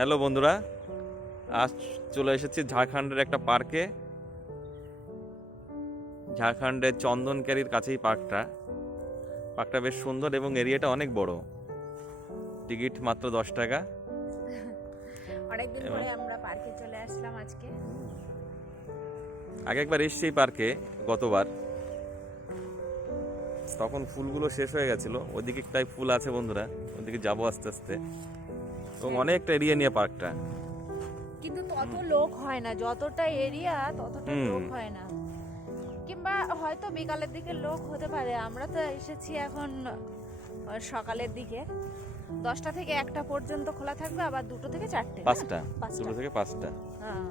Hello বন্ধুরা আজ চলে এসেছি ঝাড়খণ্ডের একটা পার্কে। ঝাড়খণ্ডের চন্দনকারির কাছেই পার্কটা। পার্কটা বেশ সুন্দর এবং এরিয়াটা অনেক বড়। টিকিট মাত্র দশ টাকা। অনেকদিন পরে আমরা পার্কে চলে আসলাম আজকে। আগে একবার এসছি এই পার্কে গতবার। তখন ফুলগুলো শেষ হয়ে গেছিল। ওইদিকে তাই ফুল আছে বন্ধুরা ওইদিকে যাব আস্তে আস্তে। এবং অনেকটা এরিয়া নিয়ে পার্কটা কিন্তু তত লোক হয় না যতটা এরিয়া ততটা লোক হয় না। কিংবা হয়তো বিকালের দিকে লোক হতে পারে আমরা তো এসেছি এখন সকালের দিকে। দশটা থেকে একটা পর্যন্ত খোলা থাকবে আবার দুটো থেকে চারটে। পাঁচটা। পাঁচটা। দুটো থেকে পাঁচটা। হ্যাঁ।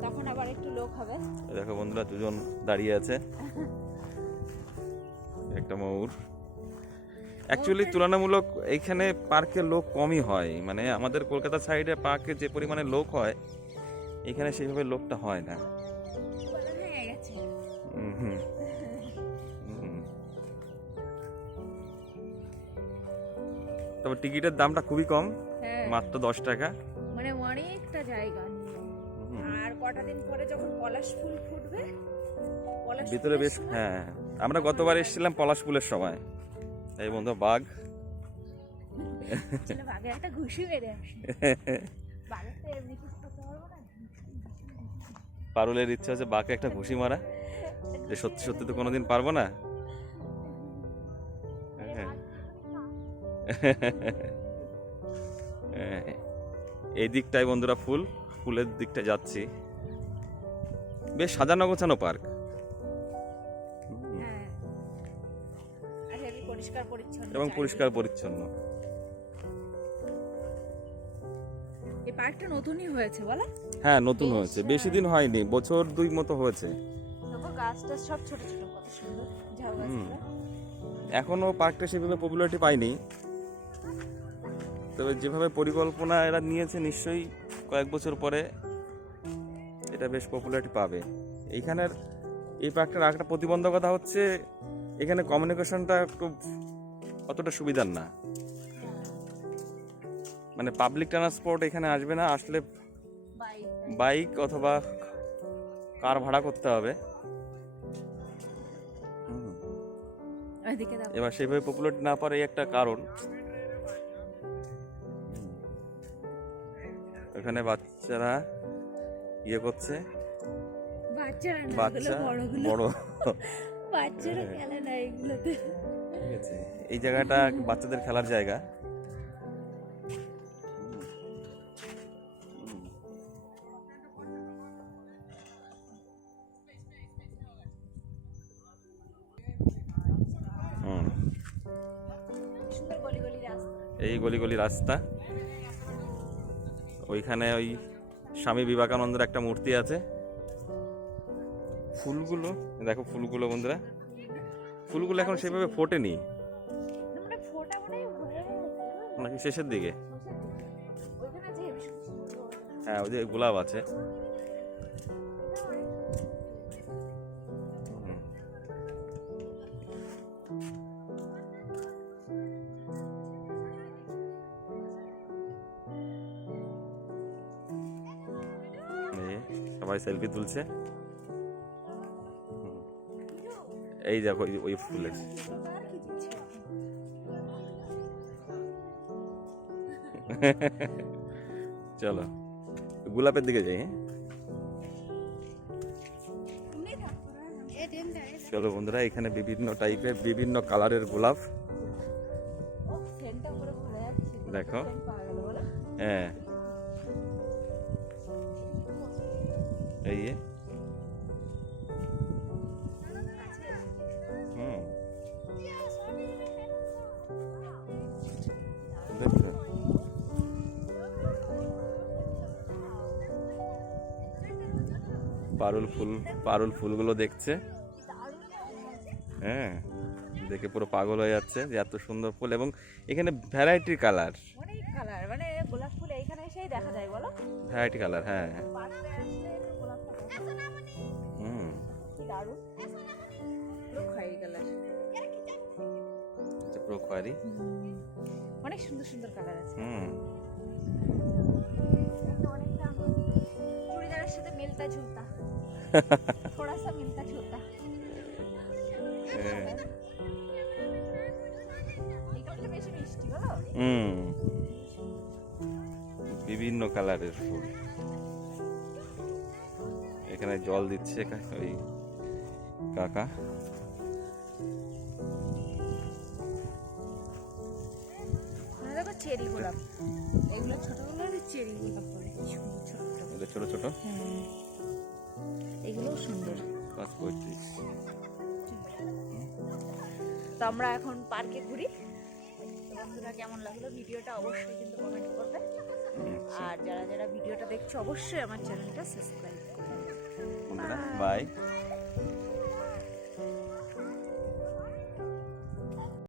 তখন আবার একটু লোক হবে। দেখো বন্ধুরা দুজন দাঁড়িয়ে আছে। একটা ময়ূর। অ্যাকচুয়ালি তুলনামূলক এইখানে পার্কে লোক কমই হয়। মানে আমাদের কলকাতা সাইডে পার্কে যে পরিমাণে লোক হয় এখানে সেইভাবে লোকটা হয় না। তবে টিকিটের দামটা খুবই কম হ্যাঁ। মাত্র দশ টাকা। মানে অনেকটা জায়গা আর কটা দিন পরে যখন পলাশ ফুল ফুটবে ভিতরে বেশ হ্যাঁ। আমরা গতবার এসেছিলাম পলাশ ফুলের সময়। এই বন্ধু বাঘ। পারুলের ইচ্ছা হচ্ছে বাঘে একটা ঘুষি মারা। যে সত্যি সত্যি তো কোনোদিন পারব না। এই দিকটায় বন্ধুরা ফুল ফুলের দিকটা যাচ্ছি। বেশ সাজানো গোছানো পার্ক। পরিষ্কার পরিচ্ছন্ন এবং পরিষ্কার পরিচ্ছন্ন। এই পার্কটা নতুনই হয়েছে বলো? হ্যাঁ নতুন হয়েছে। বেশি দিন হয়নি বছর দুই মতো হয়েছে। দেখো গাছটা সব ছোট ছোট কত সুন্দর ঝাউ গাছগুলো এখনও পার্কটা সেভাবে পপুলারিটি পায়নি তবে যেভাবে পরিকল্পনা এরা নিয়েছে নিশ্চয়ই কয়েক বছর পরে এটা বেশ পপুলারিটি পাবে। এইখানের এই পার্কটার একটা প্রতিবন্ধকতা হচ্ছে এখানে কমিউনিকেশনটা একটু অতটা সুবিধার না। মানে পাবলিক ট্রান্সপোর্ট এখানে আসবে না আসলে বাইক অথবা কার ভাড়া করতে হবে। এবার সেইভাবে পপুলারিটি না পারে একটা কারণ। এখানে বাচ্চারা ইয়ে করছে। বাচ্চা বড়। বাচ্চারা হ্যাঁ। খেলে না এগুলোতে। ঠিক আছে। এই জায়গাটা বাচ্চাদের খেলার জায়গা। এই গলি গলি রাস্তা। ওইখানে ওই স্বামী বিবেকানন্দের একটা মূর্তি আছে। ফুলগুলো দেখো ফুলগুলো বন্ধুরা। ফুলগুলো এখন সেভাবে ফোটেনি। মানে ফোটা মনে নাকি শেষের দিকে। হ্যাঁ ওই যে গোলাপ আছে। সবাই সেলফি তুলছে। এই দেখো ওই- ফুলের চলো, গোলাপের দিকে যাই হ্যাঁ চলো বন্ধুরা, এখানে বিভিন্ন টাইপের বিভিন্ন কালারের গোলাপ। দেখো। হ্যাঁ এই পারুল ফুল পারুল ফুলগুলো দেখছে। হ্যাঁ দেখে পুরো পাগল হয়ে যাচ্ছে যে এত সুন্দর ফুল এবং এখানে ভ্যারাইটির কালার কালার মানে গোলাপ ফুল এসেই দেখা যায় বলো? ভ্যারাইটি কালার হ্যাঁ, হ্যাঁ। হুম। অনেক সুন্দর সুন্দর কালার আছে। হুম। ঝুলতা। थोड़ा सा मिलता जुलता হ্যাঁ। এই কালারটা বেশি মিষ্টি বলো হুম বিভিন্ন কালারের ফুল এখানে জল দিচ্ছে কা- ওই কাকা ওখানে দেখো চেরি গোলাপ এগুলো ছোটগুলো চেরি গোলাপ বলে কি সুন্দর ছোট ছোট ওদের ছোট ছোট হ্যাঁ এগুলোও সুন্দর। পাঁচ পঁয়ত্রিশ। তো আমরা এখন পার্কে ঘুরি। বন্ধুরা কেমন লাগল? ভিডিওটা অবশ্যই কিন্তু কমেন্ট করবে। আর যারা যারা ভিডিওটা দেখছ অবশ্যই আমার চ্যানেলটা সাবস্ক্রাইব করবে। বাই